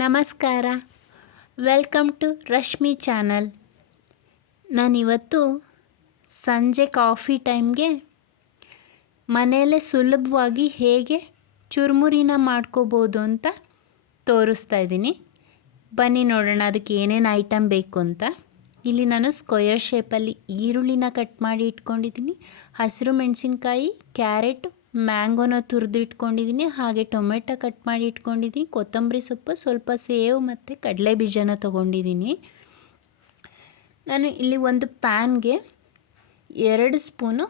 ನಮಸ್ಕಾರ. Welcome to Rashmi channel ನಾನಿವತ್ತು ಸಂಜೆ ಕಾಫಿ ಟೈಮ್ಗೆ ಮನೆಯಲ್ಲೇ ಸುಲಭವಾಗಿ ಹೇಗೆ ಚುರುಮುರಿನ ಮಾಡ್ಕೋಬೋದು ಅಂತ ತೋರಿಸ್ತಾ ಇದ್ದೀನಿ. ಬನ್ನಿ ನೋಡೋಣ ಅದಕ್ಕೆ ಏನೇನು ಐಟಮ್ ಬೇಕು ಅಂತ. ಇಲ್ಲಿ ನಾನು ಸ್ಕ್ವಯರ್ ಶೇಪಲ್ಲಿ ಈರುಳ್ಳಿನ ಕಟ್ ಮಾಡಿ ಇಟ್ಕೊಂಡಿದ್ದೀನಿ. ಹಸಿರು ಮೆಣಸಿನ್ಕಾಯಿ ಕ್ಯಾರೆಟ್ ಮ್ಯಾಂಗೋನ ತುರಿದು ಇಟ್ಕೊಂಡಿದ್ದೀನಿ ಹಾಗೆ ಟೊಮೆಟೊ ಕಟ್ ಮಾಡಿ ಇಟ್ಕೊಂಡಿದ್ದೀನಿ ಕೊತ್ತಂಬರಿ ಸೊಪ್ಪು ಸ್ವಲ್ಪ ಸೇವು ಮತ್ತು ಕಡಲೆ ಬೀಜನ ತೊಗೊಂಡಿದ್ದೀನಿ ನಾನು ಇಲ್ಲಿ ಒಂದು ಪ್ಯಾನ್ಗೆ ಎರಡು ಸ್ಪೂನು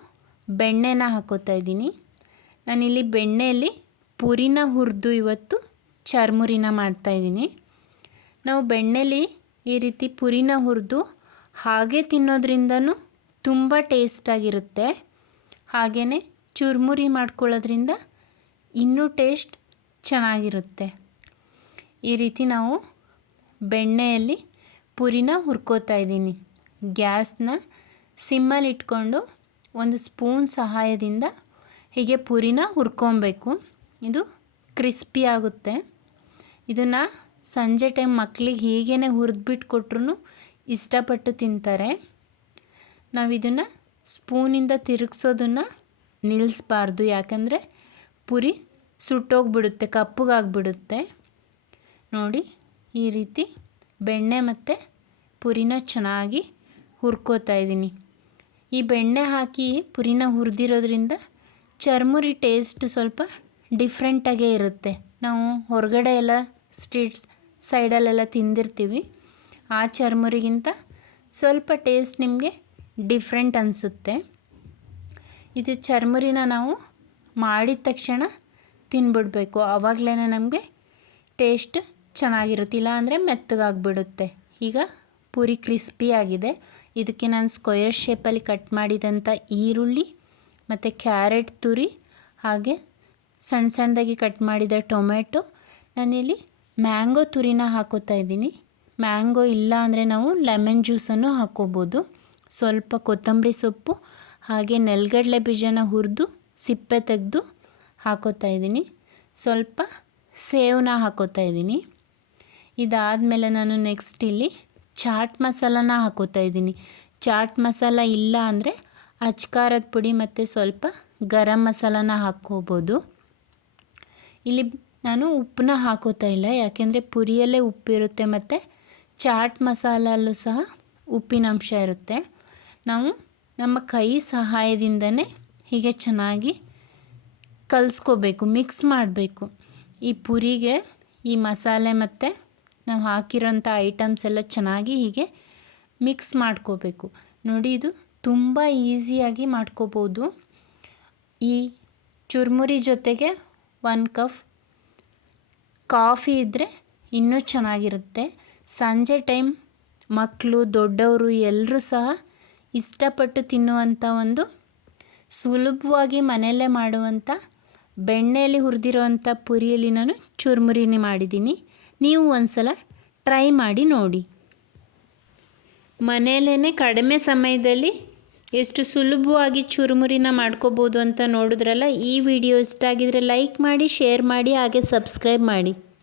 ಬೆಣ್ಣೆನ ಹಾಕೋತಾ ಇದ್ದೀನಿ. ನಾನಿಲ್ಲಿ ಬೆಣ್ಣೆಯಲ್ಲಿ ಪುರಿನ ಹುರಿದು ಇವತ್ತು ಚರ್ಮುರಿನ ಮಾಡ್ತಾಯಿದ್ದೀನಿ ನಾವು ಬೆಣ್ಣೆಲಿ ಈ ರೀತಿ ಪುರಿನ ಹುರಿದು ಹಾಗೆ ತಿನ್ನೋದ್ರಿಂದನೂ ತುಂಬ ಟೇಸ್ಟಾಗಿರುತ್ತೆ. ಹಾಗೆಯೇ ಚುರುಮುರಿ ಮಾಡ್ಕೊಳ್ಳೋದ್ರಿಂದ ಇನ್ನೂ ಟೇಸ್ಟ್ ಚೆನ್ನಾಗಿರುತ್ತೆ. ಈ ರೀತಿ ನಾವು ಬೆಣ್ಣೆಯಲ್ಲಿ ಪುರಿನ ಹುರ್ಕೋತಾ ಇದ್ದೀನಿ. ಗ್ಯಾಸ್ನ ಸಿಮ್ಮಲ್ಲಿ ಇಟ್ಕೊಂಡು ಒಂದು ಸ್ಪೂನ್ ಸಹಾಯದಿಂದ ಹೀಗೆ ಪುರಿನ ಹುರ್ಕೊಬೇಕು. ಇದು ಕ್ರಿಸ್ಪಿ ಆಗುತ್ತೆ. ಇದನ್ನು ಸಂಜೆ ಟೈಮ್ ಮಕ್ಕಳಿಗೆ ಹೀಗೇ ಹುರಿದ್ಬಿಟ್ಟು ಕೊಟ್ರೂ ಇಷ್ಟಪಟ್ಟು ತಿಂತಾರೆ. ನಾವು ಇದನ್ನು ಸ್ಪೂನಿಂದ ತಿರುಗಿಸೋದನ್ನು ನಿಲ್ಲಿಸ್ಬಾರ್ದು ಯಾಕಂದರೆ ಪುರಿ ಸುಟ್ಟೋಗ್ಬಿಡುತ್ತೆ, ಕಪ್ಪಗಾಗ್ಬಿಡುತ್ತೆ. ನೋಡಿ, ಈ ರೀತಿ ಬೆಣ್ಣೆ ಮತ್ತು ಪುರಿನ ಚೆನ್ನಾಗಿ ಹುರ್ಕೋತಾ ಇದ್ದೀನಿ. ಈ ಬೆಣ್ಣೆ ಹಾಕಿ ಪುರಿನ ಹುರಿದಿರೋದ್ರಿಂದ ಚರ್ಮುರಿ ಟೇಸ್ಟ್ ಸ್ವಲ್ಪ ಡಿಫ್ರೆಂಟಾಗೇ ಇರುತ್ತೆ. ನಾವು ಹೊರಗಡೆ ಎಲ್ಲ ಸ್ಟ್ರೀಟ್ಸ್ ಸೈಡಲ್ಲೆಲ್ಲ ತಿಂದಿರ್ತೀವಿ. ಆ ಚರ್ಮುರಿಗಿಂತ ಸ್ವಲ್ಪ ಟೇಸ್ಟ್ ನಿಮಗೆ ಡಿಫ್ರೆಂಟ್ ಅನಿಸುತ್ತೆ. ಇದು ಚರ್ಮುರಿನ ನಾವು ಮಾಡಿದ ತಕ್ಷಣ ತಿನ್ಬಿಡ್ಬೇಕು. ಆವಾಗಲೇ ನಮಗೆ ಟೇಸ್ಟ್ ಚೆನ್ನಾಗಿರುತ್ತೆ. ಇಲ್ಲ ಅಂದರೆ ಮೆತ್ತಗಾಗ್ಬಿಡುತ್ತೆ. ಈಗ ಪೂರಿ ಕ್ರಿಸ್ಪಿ ಆಗಿದೆ. ಇದಕ್ಕೆ ನಾನು ಸ್ಕ್ವಯರ್ ಶೇಪಲ್ಲಿ ಕಟ್ ಮಾಡಿದಂಥ ಈರುಳ್ಳಿ ಮತ್ತು ಕ್ಯಾರೆಟ್ ತುರಿ ಹಾಗೆ ಸಣ್ಣ ಸಣ್ಣದಾಗಿ ಕಟ್ ಮಾಡಿದ ಟೊಮೆಟೊ ನಾನಿಲ್ಲಿ ಮ್ಯಾಂಗೋ ತುರಿನ ಹಾಕೋತಾ ಇದ್ದೀನಿ. ಮ್ಯಾಂಗೋ ಇಲ್ಲ ಅಂದರೆ ನಾವು ಲೆಮನ್ ಜ್ಯೂಸನ್ನು ಹಾಕ್ಕೋಬೋದು ಸ್ವಲ್ಪ ಕೊತ್ತಂಬರಿ ಸೊಪ್ಪು ಹಾಗೆ ನೆಲಗಡಲೆ ಬೀಜನ ಹುರಿದು ಸಿಪ್ಪೆ ತೆಗೆದು ಹಾಕೋತಾ ಇದ್ದೀನಿ. ಸ್ವಲ್ಪ ಸೇವನ್ನ ಹಾಕೋತಾ ಇದ್ದೀನಿ. ಇದಾದಮೇಲೆ ನಾನು ನೆಕ್ಸ್ಟ್ ಇಲ್ಲಿ ಚಾಟ್ ಮಸಾಲನ ಹಾಕೋತಾ ಇದ್ದೀನಿ. ಚಾಟ್ ಮಸಾಲ ಇಲ್ಲ ಅಂದರೆ ಅಚ್ಕಾರದ ಪುಡಿ ಮತ್ತು ಸ್ವಲ್ಪ ಗರಂ ಮಸಾಲನ ಹಾಕ್ಕೋಬೋದು. ಇಲ್ಲಿ ನಾನು ಉಪ್ಪನ್ನ ಹಾಕೋತಾ ಇಲ್ಲ, ಯಾಕೆಂದರೆ ಪುರಿಯಲ್ಲೇ ಉಪ್ಪಿರುತ್ತೆ ಮತ್ತು ಚಾಟ್ ಮಸಾಲಲ್ಲೂ ಸಹ ಉಪ್ಪಿನಂಶ ಇರುತ್ತೆ. ನಾವು ನಮ್ಮ ಕೈ ಸಹಾಯದಿಂದನೇ ಹೀಗೆ ಚೆನ್ನಾಗಿ ಕಲಿಸ್ಕೋಬೇಕು ಮಿಕ್ಸ್ ಮಾಡಬೇಕು. ಈ ಪುರಿಗೆ, ಈ ಮಸಾಲೆ ಮತ್ತು ನಾವು ಹಾಕಿರೋಂಥ ಐಟಮ್ಸ್ ಎಲ್ಲ ಚೆನ್ನಾಗಿ ಹೀಗೆ ಮಿಕ್ಸ್ ಮಾಡ್ಕೋಬೇಕು. ನೋಡಿ, ಇದು ತುಂಬ ಈಸಿಯಾಗಿ ಮಾಡ್ಕೋಬೋದು. ಈ ಚುರುಮುರಿ ಜೊತೆಗೆ ಒನ್ ಕಪ್ ಕಾಫಿ ಇದ್ದರೆ ಇನ್ನೂ ಚೆನ್ನಾಗಿರುತ್ತೆ. ಸಂಜೆ ಟೈಮ್ ಮಕ್ಕಳು ದೊಡ್ಡವರು ಎಲ್ಲರೂ ಸಹ ಇಷ್ಟಪಟ್ಟು ತಿನ್ನುವಂಥ ಒಂದು ಸುಲಭವಾಗಿ ಮನೆಯಲ್ಲೇ ಮಾಡುವಂಥ ಬೆಣ್ಣೆಯಲ್ಲಿ ಹುರಿದಿರುವಂಥ ಪುರಿಯಲ್ಲಿ ನಾನು ಚುರುಮುರಿನೇ ಮಾಡಿದ್ದೀನಿ. ನೀವು ಒಂದು ಸಲ ಟ್ರೈ ಮಾಡಿ ನೋಡಿ. ಮನೆಯಲ್ಲೇ ಕಡಿಮೆ ಸಮಯದಲ್ಲಿ ಎಷ್ಟು ಸುಲಭವಾಗಿ ಚುರುಮುರಿನ ಮಾಡ್ಕೋಬೋದು ಅಂತ ನೋಡಿದ್ರಲ್ಲ, ಈ ವಿಡಿಯೋ ಇಷ್ಟ ಆಗಿದರೆ ಲೈಕ್ ಮಾಡಿ, ಶೇರ್ ಮಾಡಿ, ಹಾಗೆ ಸಬ್ಸ್ಕ್ರೈಬ್ ಮಾಡಿ.